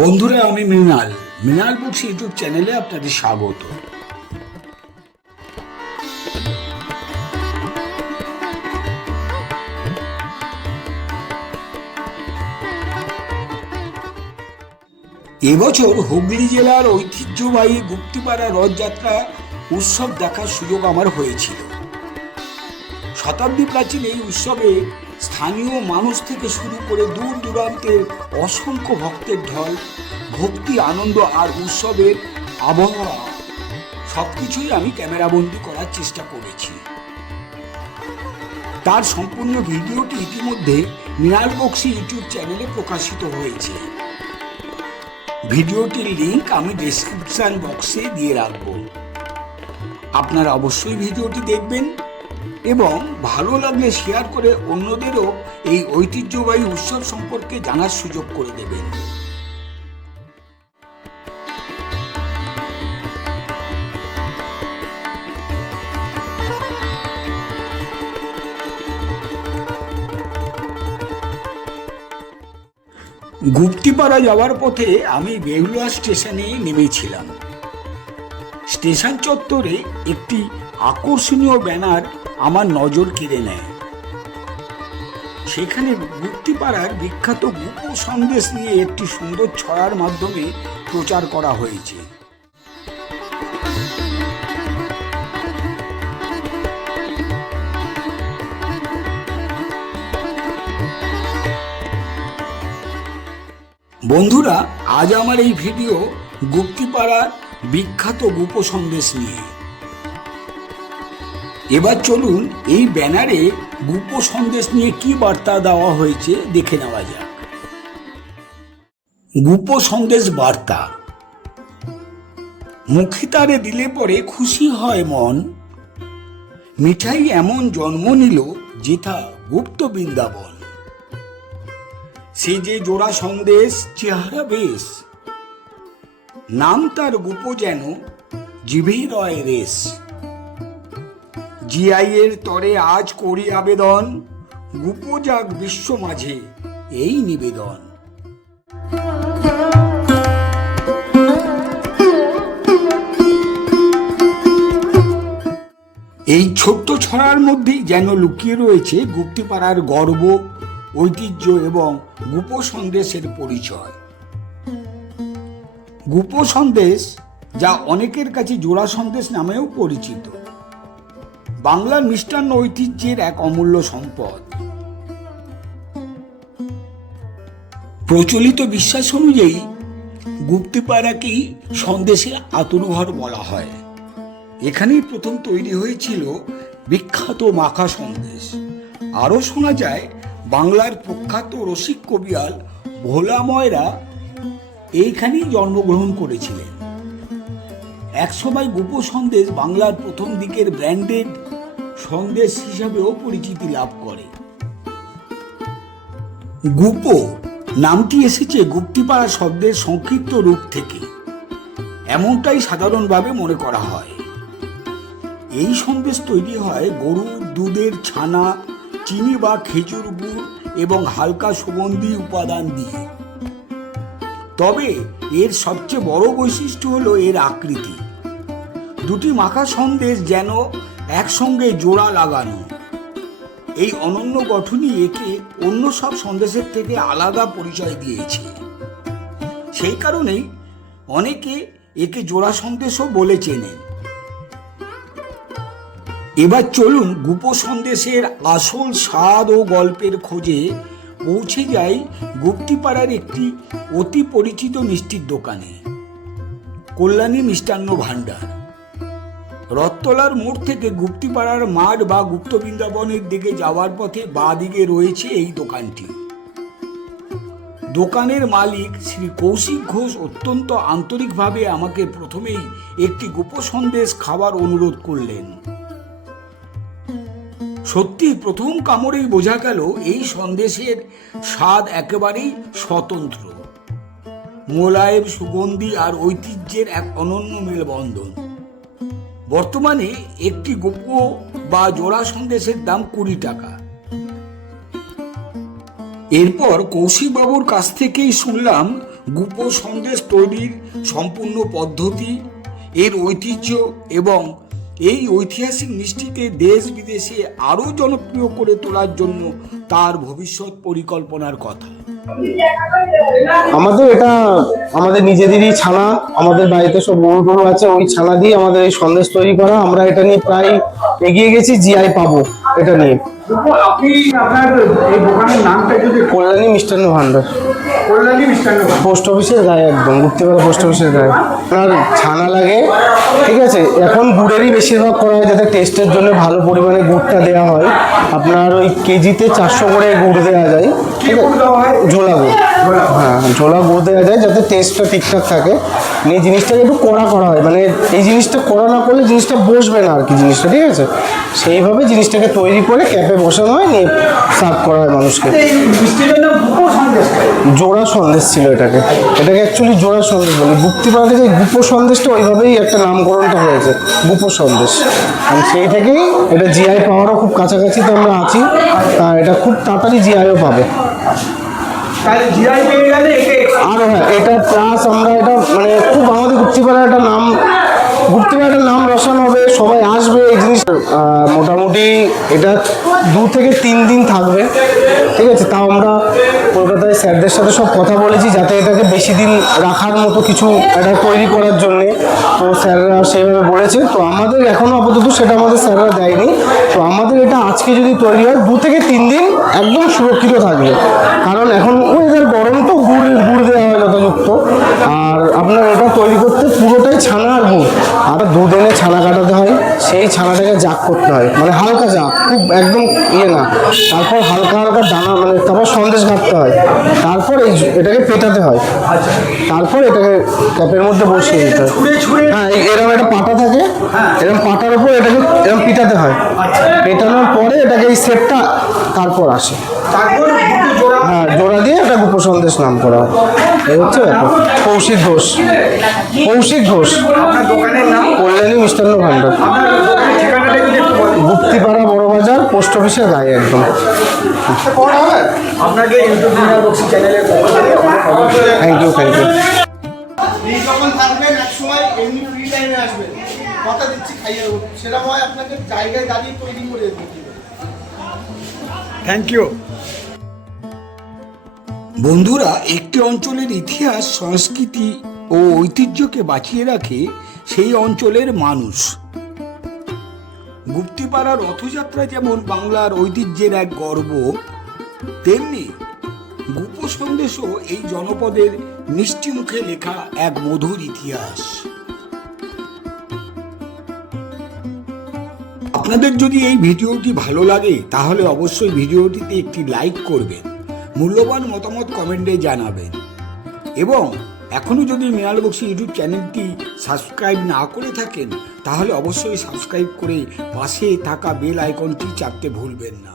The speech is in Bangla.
বন্ধুরা, আমি মৃণাল মৃণাল বুকস ইউটিউব চ্যানেলে আপনাদের স্বাগত। এবছর হুগলি জেলার ঐতিহ্যবাহী গুপ্তিপাড়া রথযাত্রা উৎসব দেখার সুযোগ আমার হয়েছিল। শতাব্দী প্রাচীন এই উৎসবে স্থানীয় মানুষ থেকে শুরু করে দূর দূরান্তের অসংখ্য ভক্তের ঢল, ভক্তি, আনন্দ আর উৎসবের আবহাওয়া সবকিছুই আমি ক্যামেরাবন্দি করার চেষ্টা করেছি। তার সম্পূর্ণ ভিডিওটি ইতিমধ্যে মৃণাল বক্সি ইউটিউব চ্যানেলে প্রকাশিত হয়েছে। ভিডিওটির লিংক আমি ডেসক্রিপশন বক্সে দিয়ে রাখব। আপনারা অবশ্যই ভিডিওটি দেখবেন এবং ভালো লাগলে শেয়ার করে অন্যদেরও এই ঐতিহ্যবাহী উৎসব সম্পর্কে জানার সুযোগ করে দেবেন। গুপ্তিপাড়া যাওয়ার পথে আমি বেহুলা স্টেশনে নেমেছিলাম। স্টেশন চত্বরে একটি আকর্ষণীয় ব্যানার আমার নজর কেড়ে নেয়। সেখানে গুপ্তিপাড়ার বিখ্যাত গুপ সন্দেশ নিয়ে একটি সুন্দর ছড়ার মাধ্যমে প্রচার করা হয়েছে। বন্ধুরা, আজ আমার এই ভিডিও গুপ্তিপাড়ার বিখ্যাত গুপ সন্দেশ নিয়ে। এবার চলুন এই ব্যানারে গুপ সন্দেশ নিয়ে কি বার্তা দেওয়া হয়েছে দেখে নেওয়া যাক। গুপ সন্দেশ বার্তা: মুখে তারে দিলে পরে খুশি হয় মন, মিঠাই এমন জন্ম নিল যেথা গুপ্ত বৃন্দাবন। সে যে জোড়া সন্দেশ চেহারা বেশ, নাম তার গুপ যেন জিভে রয় রেশ। জিআই এর তরে আজ করি আবেদন, গুপ যাক বিশ্ব মাঝে এই নিবেদন। এই ছোট্ট ছড়ার মধ্যেই যেন লুকিয়ে রয়েছে গুপ্তিপাড়ার গর্ব, ঐতিহ্য এবং গুপ সন্দেশের পরিচয়। গুপ সন্দেশ, যা অনেকের কাছে জোড়া সন্দেশ নামেও পরিচিত, বাংলার মিষ্টান্ন ঐতিহ্যের এক অমূল্য সম্পদ। প্রচলিত বিশ্বাস অনুযায়ী গুপ্তিপাড়াকেই সন্দেশের আতুরঘর বলা হয়। এখানেই প্রথম তৈরি হয়েছিল বিখ্যাত মাখা সন্দেশ। আরও শোনা যায় বাংলার প্রখ্যাত রসিক কবিয়াল ভোলা ময়রা এইখানেই জন্মগ্রহণ করেছিলেন। একসময় গুপ সন্দেশ বাংলার প্রথম দিকের ব্র্যান্ডেড সন্দেশ হিসাবেও পরিচিতি লাভ করে। গুপ নামটি এসেছে গুপ্তিপাড়া শব্দের সংক্ষিপ্ত রূপ থেকে, এমনটাই সাধারণভাবে মনে করা হয়। এই সন্দেশ তৈরি হয় গরুর দুধের ছানা, চিনি বা খেজুর গুড় এবং হালকা সুগন্ধি উপাদান দিয়ে। তবে এর সবচেয়ে বড় বৈশিষ্ট্য হলো এর আকৃতি। দুটি মাখা সন্দেশ যেন একসঙ্গে জোড়া লাগানো। এই অনন্য গঠনই একে অন্য সব সন্দেশের থেকে আলাদা পরিচয় দিয়েছে। সেই কারণেই অনেকে একে জোড়া সন্দেশও বলে চেনেন। এবার চলুন গুপ সন্দেশের আসল স্বাদ ও গল্পের খোঁজে পৌঁছে যাই গুপ্তিপাড়ার একটি অতি পরিচিত মিষ্টির দোকানে, কল্যাণী মিষ্টান্ন ভাণ্ডার। রথতলার মোড় থেকে গুপ্তিপাড়ার মাঠ বা গুপ্ত বৃন্দাবনের দিকে যাওয়ার পথে বাঁ দিকে রয়েছে এই দোকানটি। দোকানের মালিক শ্রী কৌশিক ঘোষ অত্যন্ত আন্তরিকভাবে আমাকে প্রথমেই একটি গুপ সন্দেশ খাওয়ার অনুরোধ করলেন। সত্যি প্রথম কামড়েই বোঝা গেল এই সন্দেশের স্বাদ একেবারেই স্বতন্ত্র। মোলায়েম, সুগন্ধি আর ঐতিহ্যের এক অনন্য মেলবন্ধন। বর্তমানে একটি গুপ বা জোড়া সন্দেশের দাম 20 টাকা। এরপর কৌশিক বাবুর কাছ থেকেই শুনলাম গুপো সন্দেশ তৈরির সম্পূর্ণ পদ্ধতি, এর ঐতিহ্য এবং এই ঐতিহাসিক মিষ্টিকে দেশ বিদেশে আরও জনপ্রিয় করে তোলার জন্য তার ভবিষ্যৎ পরিকল্পনার কথা। আমাদের এটা আমাদের নিজেদেরই ছানা, আমাদের বাড়িতে সব গরু আছে, ওই ছানা দিয়ে আমাদের এই সন্দেশ তৈরি করা। আমরা এটা নিয়ে প্রায় এগিয়ে গেছি, জিআই পাবো এটা নিয়ে। আপনি আপনার এই দোকানের নামটা যদি কল্যাণী মিষ্টান্ন ভান্ডার, কল্যাণী মিষ্টান্ন পোস্ট অফিসের গায়ে, একদম গুপ্তিপাড়া পোস্ট অফিসের গায়ে। আপনার ছানা লাগে, ঠিক আছে। এখন গুড়েরই বেশিরভাগ করা হয়, যাতে টেস্টের জন্য ভালো পরিমাণে গুড়টা দেওয়া হয়। আপনার ওই কেজিতে 400 করে গুড় দেওয়া যায়, ঠিক আছে। ঝোলা গুড়, হ্যাঁ ঝোলা গুড় দেওয়া যায় যাতে টেস্টটা ঠিকঠাক থাকে। এই জিনিসটাকে একটু কড়া করা হয়, মানে এই জিনিসটা কড়া না করলে জিনিসটা বসবে না আর কি জিনিসটা, ঠিক আছে। সেইভাবে জিনিসটাকে তৈরি করে ক্যাপে বসানো হয়, নিয়ে সার্ভ করা হয় মানুষকে। জোড়া সন্দেশ ছিল এটাকে অ্যাকচুয়ালি জোড়া সন্দেশ বলে। গুপ্তিপাড়াতে যে গুপো সন্দেশটা ওইভাবেই একটা নামকরণটা হয়েছে, গুপো সন্দেশ। আর সেই থেকেই এটা জিআই পাওয়ারও খুব কাছাকাছি তো আমরা আছি, এটা খুব তাড়াতাড়ি জিআইও পাবে। আর হ্যাঁ, এটা প্লাস আমরা এটা মানে খুব আমাদের গুপ্তিপাড়ার একটা নাম, গুপ্তিপাড়ার নাম রোশন হবে, সবাই আসবে। এই জিনিস মোটামুটি এটা 2 থেকে 3 দিন থাকবে, ঠিক আছে। তাও আমরা কলকাতায় স্যারদের সাথে সব কথা বলেছি যাতে এটাকে বেশি দিন রাখার মতো কিছু এটা তৈরি করার জন্যে, তো স্যাররা সেইভাবে বলেছে। তো আমাদের এখনও আপাতত সেটা আমাদের স্যাররা দেয়নি। তো আমাদের এটা আজকে যদি তৈরি হয় 2 থেকে 3 দিন একদম সুরক্ষিত থাকবে, কারণ এখন ওয়েদার গরম তো গুড় দেওয়া হয় যথাযুক্ত। আর আপনার এটা তৈরি করতে পুরোটাই ছানা আর গুড়, আর দুধ এনে ছানা কাটাতে হয়, সেই ছানাটাকে জাগ করতে হয়, মানে হালকা জাগ, খুব একদম ইয়ে না। তারপর হালকা হালকা দানা, মানে তারপর সন্দেশ কাটতে হয়, তারপর এটাকে পেটাতে হয়, তারপর এটাকে ক্যাপের মধ্যে বসিয়ে দিতে হয়। হ্যাঁ, এরকম একটা পাটা থাকে, এরকম পাটার উপর এটাকে এরকম পিটাতে হয়। পেটানোর পরে এটাকে এই সেটটা তারপর আসে, হ্যাঁ জোড়া দিয়ে একটা গুপো সন্দেশ নাম করা হয়। এই হচ্ছে ব্যাপার। কৌশিক ঘোষ, কৌশিক ঘোষ, কল্যাণী মিষ্টান্ন ভান্ডার, গুপ্তিপাড়া বড় বাজার, পোস্ট অফিসের গায়ে একদম। Thank you, thank you. যখন থাকবেন এক সময় এমনি ফ্রি টাইমে আসবেন, কথা দিচ্ছি খাইয়ে দেবো, সেরকম হয় আপনাকে জায়গায় দাঁড়িয়ে তৈরি করে দেবো। Thank you. বন্ধুরা, একটি অঞ্চলের ইতিহাস, সংস্কৃতি ও ঐতিহ্যকে বাঁচিয়ে রাখে সেই অঞ্চলের মানুষ। গুপ্তিপাড়ার রথযাত্রা যেমন বাংলার ঐতিহ্যের এক গর্ব, তেমনি গুপো সন্দেশও এই জনপদের মিষ্টি মুখে লেখা এক মধুর ইতিহাস। আপনাদের যদি এই ভিডিওটি ভালো লাগে তাহলে অবশ্যই ভিডিওটিতে একটি লাইক করবেন, মূল্যবান মতামত কমেন্টে জানাবেন, এবং এখনও যদি মৃণাল বক্সী ইউটিউব চ্যানেলটি সাবস্ক্রাইব না করে থাকেন তাহলে অবশ্যই সাবস্ক্রাইব করে পাশে থাকা বেল আইকনটি চাপতে ভুলবেন না।